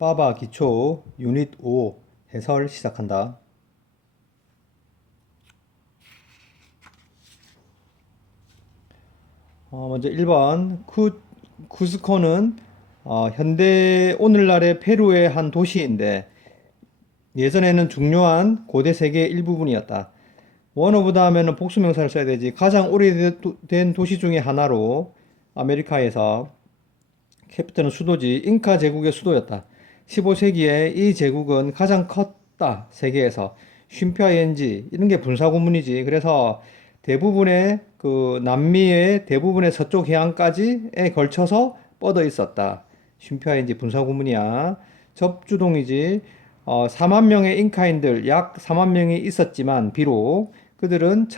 빠바 기초 유닛 5 해설 시작한다. 먼저 1번 쿠스코는 현대 오늘날의 페루의 한 도시인데 예전에는 중요한 고대 세계의 일부분이었다. 원 오브 다 하면은 복수명사를 써야 되지. 가장 오래된 도시 중에 하나로 아메리카에서 캐피탈은 수도지 잉카 제국의 수도였다. 15세기에 이 제국은 가장 컸다. 세계에서. 쉼표엔지 이런 게 분사구문이지. 그래서 대부분의 그 남미의 대부분의 서쪽 해안까지에 걸쳐서 뻗어 있었다. 쉼표엔지 분사구문이야. 접주동이지. 4만 명의 잉카인들 약 4만 명이 있었지만 비록 그들은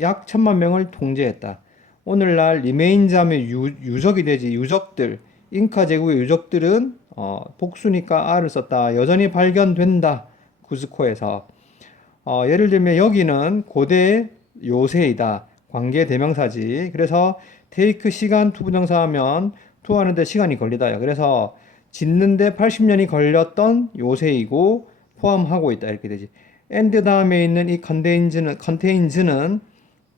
약 천만 명을 통제했다. 오늘날 리메인자의 유적이 되지. 유적들 잉카 제국의 유적들은 복수니까 R을 썼다. 여전히 발견된다. 쿠스코에서. 예를 들면 여기는 고대 요새이다. 관계 대명사지. 그래서 take 시간 투부정사 하면 to 하는데 시간이 걸리다. 그래서 짓는데 80년이 걸렸던 요새이고 포함하고 있다. 이렇게 되지. and 다음에 있는 이 contains는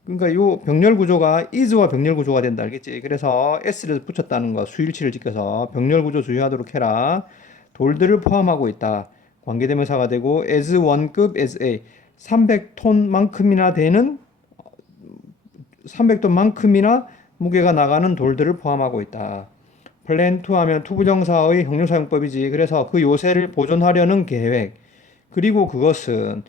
그러니까 요 병렬 구조가 is와 병렬 구조가 된다. 알겠지? 그래서 s를 붙였다는 거, 수일치를 지켜서 병렬 구조 주의하도록 해라. 돌들을 포함하고 있다. 관계대명사가 되고 as 1급 as A 300톤만큼이나 되는 300톤만큼이나 무게가 나가는 돌들을 포함하고 있다. 플랜 투 하면 투부정사의 형용사용법이지. 그래서 그 요새를 보존하려는 계획. 그리고 그것은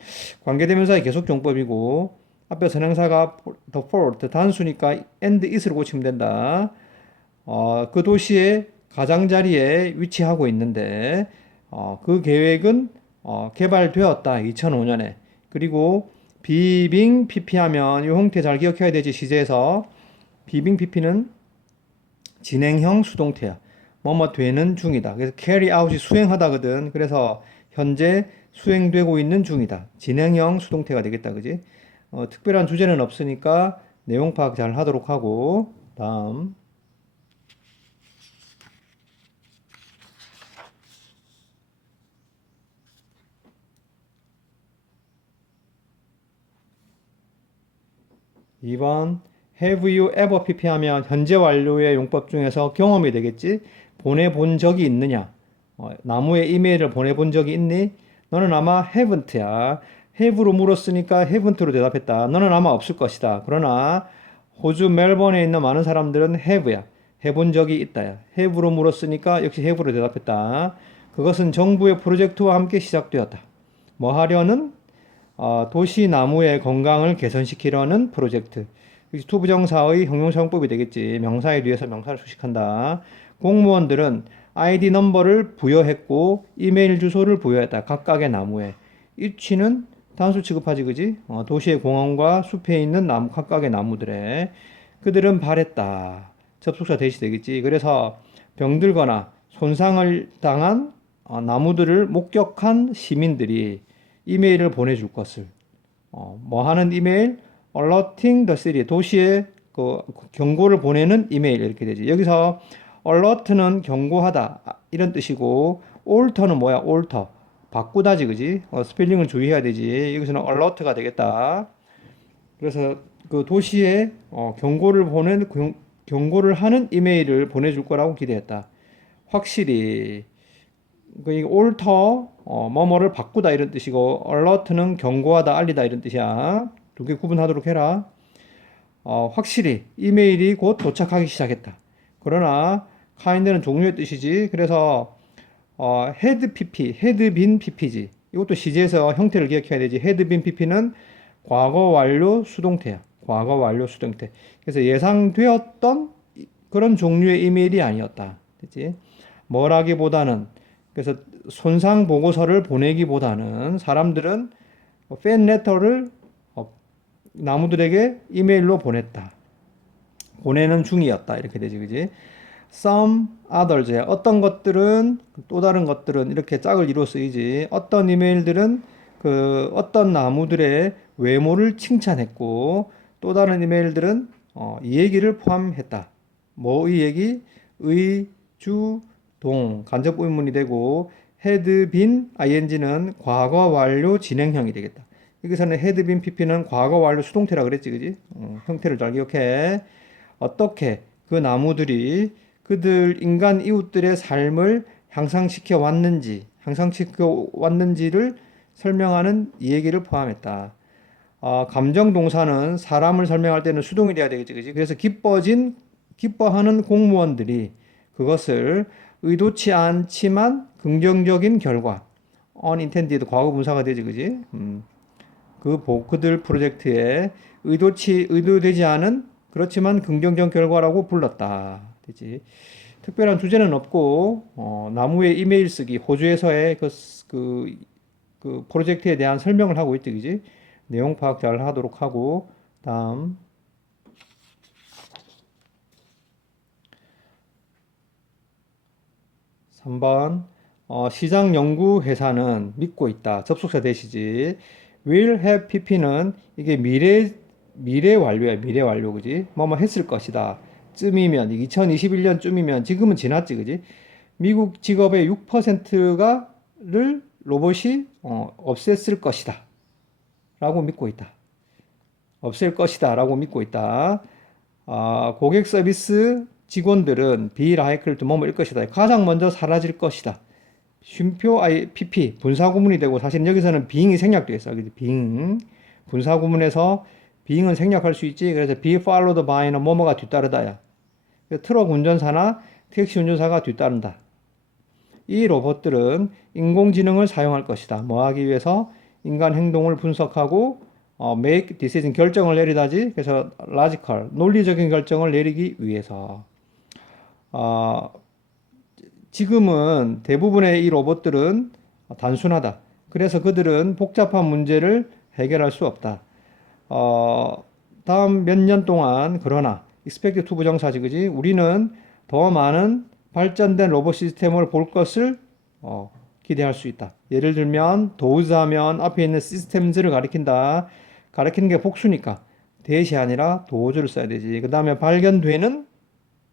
관계대명사의 계속용법이고 앞에 선행사가 the fourth 단수니까 and is를 고치면 된다. 그 도시의 가장자리에 위치하고 있는데 그 계획은 개발되었다. 2005년에. 그리고 비빙 PP 하면 이 형태 잘 기억해야 되지. 시제에서 비빙 PP는 진행형 수동태야. 뭐뭐 되는 중이다. 그래서 carry out이 수행하다거든. 그래서 현재 수행되고 있는 중이다. 진행형 수동태가 되겠다. 그지? 특별한 주제는 없으니까 내용 파악 잘 하도록 하고 다음 2번 Have you ever PP 하면 현재 완료의 용법 중에서 경험이 되겠지? 보내본 적이 있느냐? 나무에 이메일을 보내본 적이 있니? 너는 아마 haven't야. have로 물었으니까 haven't로 대답했다. 너는 아마 없을 것이다. 그러나 호주 멜번에 있는 많은 사람들은 have야. 해본 적이 있다야. have로 물었으니까 역시 have로 대답했다. 그것은 정부의 프로젝트와 함께 시작되었다. 뭐 하려는? 도시 나무의 건강을 개선시키려는 프로젝트. 투부정사의 형용사용법이 되겠지. 명사에 뒤에서 명사를 수식한다. 공무원들은 아이디 넘버를 부여했고 이메일 주소를 부여했다. 각각의 나무에. 입취는 단수 취급하지, 그지? 도시의 공원과 숲에 있는 나무, 각각의 나무들에. 그들은 바랬다. 접속사 대시 되겠지. 그래서 병들거나 손상을 당한 나무들을 목격한 시민들이 이메일을 보내줄 것을. 뭐 하는 이메일? alerting the city. 도시에 그 경고를 보내는 이메일 이렇게 되지. 여기서 alert는 경고하다 이런 뜻이고 alter는 뭐야? alter. 바꾸다지, 그지? 스펠링을 주의해야 되지. 여기서는 alert가 되겠다. 그래서 그 도시에 경고를 하는 이메일을 보내줄 거라고 기대했다. 확실히 그 alter 뭐뭐를 바꾸다 이런 뜻이고 alert는 경고하다, 알리다 이런 뜻이야. 두 개 구분하도록 해라. 확실히 이메일이 곧 도착하기 시작했다. 그러나 kind는 종류의 뜻이지. 그래서 had pp, had been pp지. 이것도 시제에서 형태를 기억해야 되지. had been pp는 과거 완료 수동태야. 과거 완료 수동태. 그래서 예상되었던 그런 종류의 이메일이 아니었다. 됐지? 뭐라기보다는 그래서 손상 보고서를 보내기보다는 사람들은 팬 레터를 나무들에게 이메일로 보냈다. 보내는 중이었다. 이렇게 되지, 그지? Some others. 어떤 것들은, 또 다른 것들은 이렇게 짝을 이루어 쓰이지. 어떤 이메일들은 그 어떤 나무들의 외모를 칭찬했고, 또 다른 이메일들은 이 얘기를 포함했다. 뭐 이 얘기? 의, 주, 간접 의문이 되고 had been ing는 과거 완료 진행형이 되겠다. 여기서는 had been pp는 과거 완료 수동태라 그랬지, 그지? 형태를 잘 기억해. 어떻게 그 나무들이 그들 인간 이웃들의 삶을 향상시켜 왔는지를 설명하는 이 얘기를 포함했다. 감정 동사는 사람을 설명할 때는 수동이 돼야 되겠지, 그지? 그래서 기뻐하는 공무원들이 그것을 의도치 않지만 긍정적인 결과, unintended 과거 분사가 되지, 그지? 그들 프로젝트에 의도되지 않은 그렇지만 긍정적 결과라고 불렀다. 되지? 특별한 주제는 없고, 나무의 이메일 쓰기, 호주에서의 그 프로젝트에 대한 설명을 하고 있지, 그지? 내용 파악 잘 하도록 하고, 다음. 3번. 시장 연구 회사는 믿고 있다. 접속사 대시지. will have pp는 이게 미래 완료야. 미래 완료, 그지? 뭐뭐 했을 것이다. 쯤이면 2021년쯤이면 지금은 지났지, 그지? 미국 직업의 6%를 로봇이 없앴을 것이다. 라고 믿고 있다. 없앨 것이다. 라고 믿고 있다. 고객 서비스 직원들은 be likely to 뭐뭐일 것이다. 가장 먼저 사라질 것이다. 쉼표 pp 분사구문이 되고 사실 여기서는 being이 생략되어 있어. being 분사구문에서 being은 생략할 수 있지. 그래서 be followed by는 뭐뭐가 뒤따르다야. 트럭 운전사나 택시 운전사가 뒤따른다. 이 로봇들은 인공지능을 사용할 것이다. 뭐 하기 위해서? 인간 행동을 분석하고 make decision 결정을 내리다지. 그래서 logical 논리적인 결정을 내리기 위해서. 지금은 대부분의 이 로봇들은 단순하다. 그래서 그들은 복잡한 문제를 해결할 수 없다. 다음 몇 년 동안 그러나 expect to 부정사지, 그지? 우리는 더 많은 발전된 로봇 시스템을 볼 것을 기대할 수 있다. 예를 들면 those 하면 앞에 있는 systems를 가리킨다. 가리키는 게 복수니까 that이 아니라 those를 써야 되지. 그 다음에 발견되는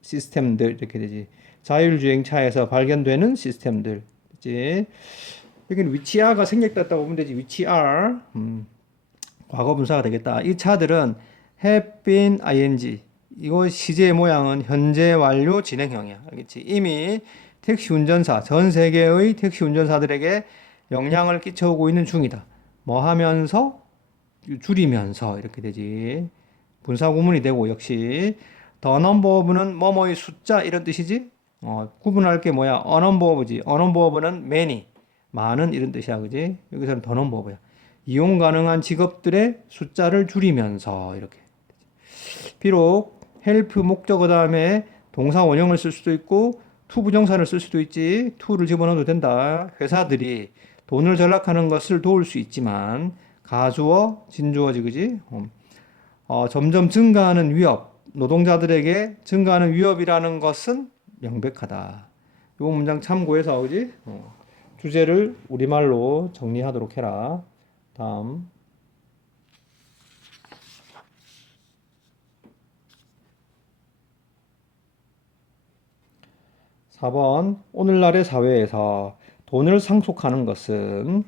시스템들 이렇게 되지. 자율주행차에서 발견되는 시스템들. 그치? 여기는 which are가 생략됐다고 보면 되지. which are 과거 분사가 되겠다. 이 차들은 have been ing. 이거 시제의 모양은 현재 완료 진행형이야. 알겠지? 이미 택시 운전사, 전 세계의 택시 운전사들에게 영향을 끼쳐오고 있는 중이다. 뭐 하면서? 줄이면서 이렇게 되지. 분사 구문이 되고 역시 the number of는 뭐뭐의 숫자 이런 뜻이지. 구분할 게 뭐야? a number of지. a number of는 many, 많은 이런 뜻이야, 그지? 여기서는 the number of야. 이용 가능한 직업들의 숫자를 줄이면서 이렇게. 비록 help 목적어 다음에 동사 원형을 쓸 수도 있고 to 부정사를 쓸 수도 있지. to를 집어넣어도 된다. 회사들이 돈을 절약하는 것을 도울 수 있지만 가주어, 진주어지, 그지? 점점 증가하는 위협, 노동자들에게 증가하는 위협이라는 것은 명백하다. 이 문장 참고해서, 그지? 주제를 우리말로 정리하도록 해라. 다음. 4번. 오늘날의 사회에서 돈을 상속하는 것은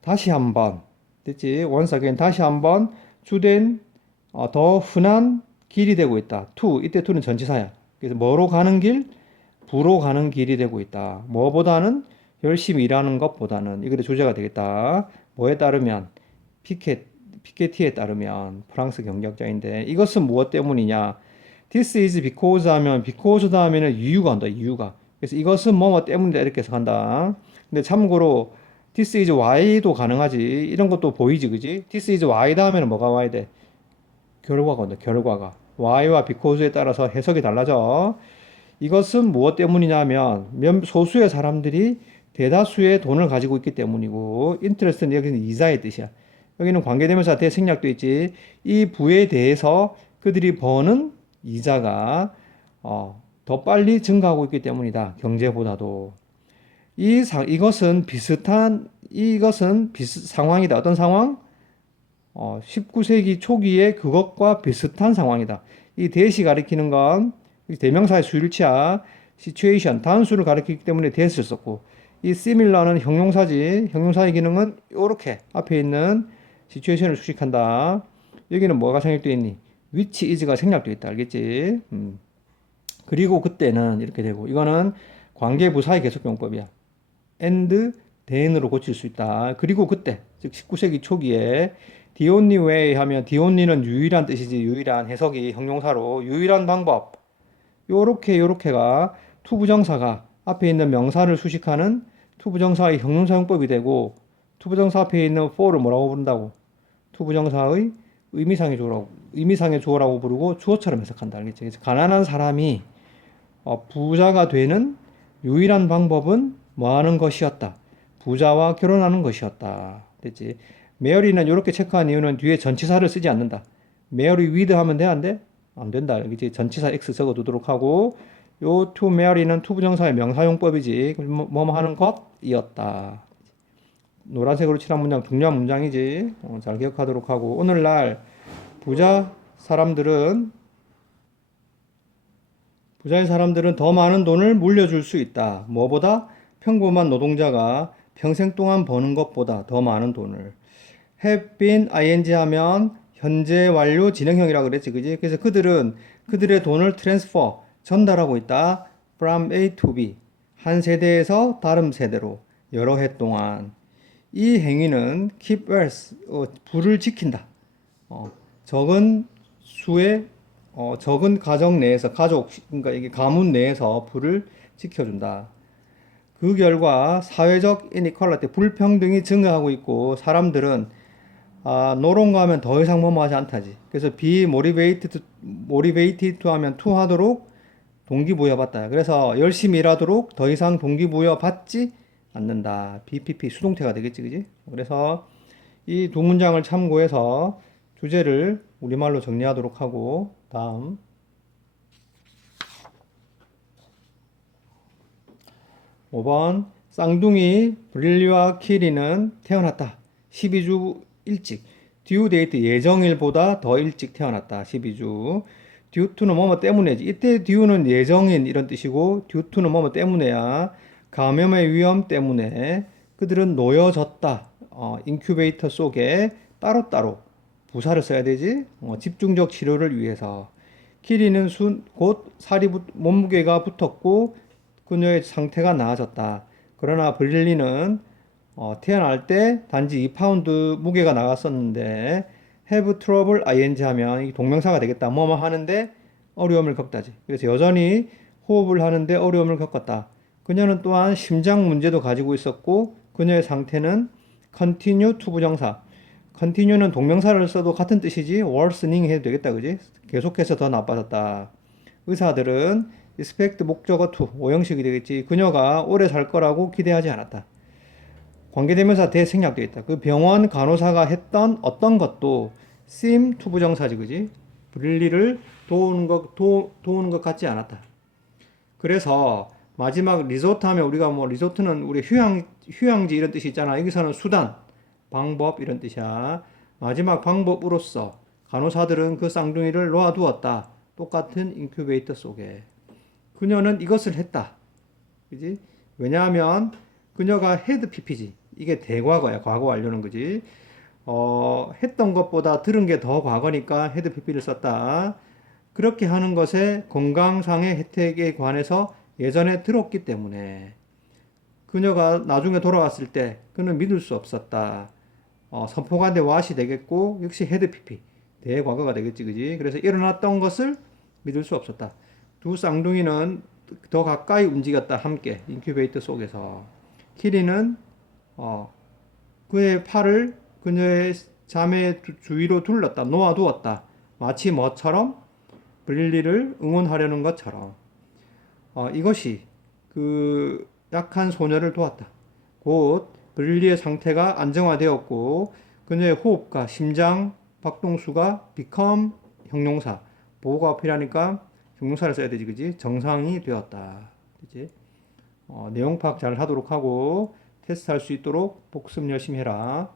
다시 한번, 됐지? once again, 다시 한번 주된 더 흔한 길이 되고 있다. to, 이때 to는 전치사야. 그래서 뭐로 가는 길? 부로 가는 길이 되고 있다. 뭐보다는? 열심히 일하는 것보다는. 이게 주제가 되겠다. 뭐에 따르면? 피케티에 따르면. 프랑스 경제학자인데 이것은 무엇 때문이냐? This is because 하면 because 다음에는 이유가 온다. 이유가. 그래서 이것은 뭐뭐 때문이다 이렇게 해석한다. 근데 참고로 this is why도 가능하지. 이런 것도 보이지, 그지? this is why 다음에는 뭐가 와야 돼? 결과가 온다. 결과가. why와 because에 따라서 해석이 달라져. 이것은 무엇 때문이냐면 소수의 사람들이 대다수의 돈을 가지고 있기 때문이고 interest는 여기는 이자의 뜻이야. 여기는 관계대명사 대생략도 있지. 이 부에 대해서 그들이 버는 이자가 더 빨리 증가하고 있기 때문이다. 경제보다도. 이것은 비슷한 상황이다. 어떤 상황? 19세기 초기에 그것과 비슷한 상황이다. 이 대시 가리키는 건 대명사의 수일치야. situation, 단수를 가리키기 때문에 that을 썼고, 이 similar는 형용사지. 형용사의 기능은 요렇게 앞에 있는 situation을 수식한다. 여기는 뭐가 생략되어 있니? which is가 생략되어 있다. 알겠지? 그리고 그때는 이렇게 되고, 이거는 관계부사의 계속용법이야. and then으로 고칠 수 있다. 그리고 그때, 즉 19세기 초기에 the only way 하면 the only는 유일한 뜻이지. 유일한 해석이 형용사로 유일한 방법. 요렇게가 투부정사가 앞에 있는 명사를 수식하는 투부정사의 형용사용법이 되고, 투부정사 앞에 있는 for를 뭐라고 부른다고? 투부정사의 의미상의 주어라고 부르고 주어처럼 해석한다. 알겠지? 그래서 가난한 사람이 부자가 되는 유일한 방법은 뭐 하는 것이었다. 부자와 결혼하는 것이었다. 됐지? 메어리는 이렇게 체크한 이유는 뒤에 전치사를 쓰지 않는다. 메어리 위드 하면 돼? 안 돼? 안 된다. 알겠지? 전치사 X 적어두도록 하고, 요 to marry는 투부정사의 명사용법이지. 뭐뭐 하는 것이었다. 노란색으로 칠한 문장 중요한 문장이지. 잘 기억하도록 하고, 오늘날 부자의 사람들은 더 많은 돈을 물려줄 수 있다. 뭐보다? 평범한 노동자가 평생 동안 버는 것보다 더 많은 돈을. have been ing 하면 현재 완료 진행형이라고 그랬지, 그지? 그래서 그들의 돈을 transfer, 전달하고 있다. from A to B. 한 세대에서 다른 세대로 여러 해 동안. 이 행위는 keep earth, 불을 지킨다. 적은 수의 적은 가정 내에서 그러니까 이게 가문 내에서 불을 지켜준다. 그 결과 사회적 inequality, 불평등이 증가하고 있고 사람들은 노론가 하면 더 이상 뭐뭐하지 않다지. 그래서 be motivated to 하면 to 하도록 동기부여받다. 그래서 열심히 일하도록 더 이상 동기부여받지 않는다. BPP 수동태가 되겠지, 그지? 그래서 이 두 문장을 참고해서 주제를 우리말로 정리하도록 하고, 다음 5번 쌍둥이 브릴리와 키리는 태어났다. 12주 일찍. due date 예정일보다 더 일찍 태어났다. 12주. due to는 뭐뭐 때문에지. 이때 due는 예정인 이런 뜻이고 due to는 뭐뭐 때문에야. 감염의 위험 때문에 그들은 놓여졌다. 인큐베이터 속에 따로따로 부사를 써야 되지. 집중적 치료를 위해서. 키리는 곧 몸무게가 붙었고 그녀의 상태가 나아졌다. 그러나 브릴리는 태어날 때 단지 2파운드 무게가 나갔었는데 have trouble ing 하면 이 동명사가 되겠다. 뭐뭐 하는데 어려움을 겪다지. 그래서 여전히 호흡을 하는데 어려움을 겪었다. 그녀는 또한 심장 문제도 가지고 있었고 그녀의 상태는 continue to 부정사. continue는 동명사를 써도 같은 뜻이지 worsening 해도 되겠다. 그지? 계속해서 더 나빠졌다. 의사들은 expect 목적어 to 오형식이 되겠지. 그녀가 오래 살 거라고 기대하지 않았다. 관계대명사 대 생략되어 있다. 그 병원 간호사가 했던 어떤 것도 seem to 부정사지. 그지? 브릴리를 도우는 것 같지 않았다. 그래서 마지막 리조트 하면 우리가 리조트는 우리 휴양지 이런 뜻이 있잖아. 여기서는 수단, 방법 이런 뜻이야. 마지막 방법으로서 간호사들은 그 쌍둥이를 놓아두었다. 똑같은 인큐베이터 속에. 그녀는 이것을 했다. 그지? 왜냐하면 그녀가 had pp지. 이게 대과거야. 과거 완료는 그지? 했던 것보다 들은 게 더 과거니까 had pp를 썼다. 그렇게 하는 것에 건강상의 혜택에 관해서 예전에 들었기 때문에 그녀가 나중에 돌아왔을 때 그는 믿을 수 없었다. 선포가 대 what이 되겠고 역시 had pp 대과거가 되겠지, 그지? 그래서 일어났던 것을 믿을 수 없었다. 두 쌍둥이는 더 가까이 움직였다. 함께 인큐베이터 속에서 키리는 그의 팔을 그녀의 자매 주위로 둘렀다. 놓아두었다. 마치 뭐처럼 브릴리를 응원하려는 것처럼. 이것이 그 약한 소녀를 도왔다. 곧 브릴리의 상태가 안정화되었고 그녀의 호흡과 심장 박동수가 become 형용사, 보호가 필요하니까 형용사를 써야 되지, 그지? 정상이 되었다. 그지? 내용 파악 잘 하도록 하고 테스트 할 수 있도록 복습 열심히 해라.